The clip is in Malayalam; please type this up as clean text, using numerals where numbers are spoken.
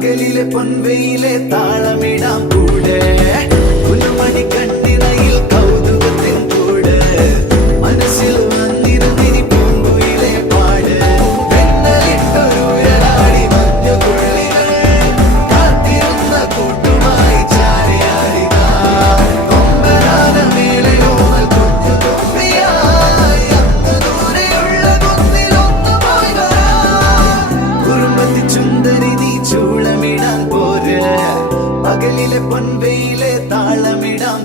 പകലിലെ പൊൻവെയിലെ താളമിടാം കൂടെ പുതുമണി കണ്ണിണയിൽ കൗതുകത്തിൻ കൂടെ മനസ്സിൽ വന്നിരുന്നിനി പൂങ്കുയിലെ പാട് പെണ്ണലിട്ടൊരുരലാടി മഞ്ഞുകുള്ളികൾ കാത്തിരുന്ന കൂട്ടുമായി ചാരയാടിക കൊമ്പനാന മേളയോമൽ കുഞ്ഞു തുമ്പിയായി അങ്ങ് ദൂരെയുള്ള കുന്നിലൊന്നുമായി വരാം കുറുമ്പത്തി ചുന്ദരി നീ ചൂളമിടാൻ പോരെ പകലിലെ പൊൻവെയിലെ താളമിടാം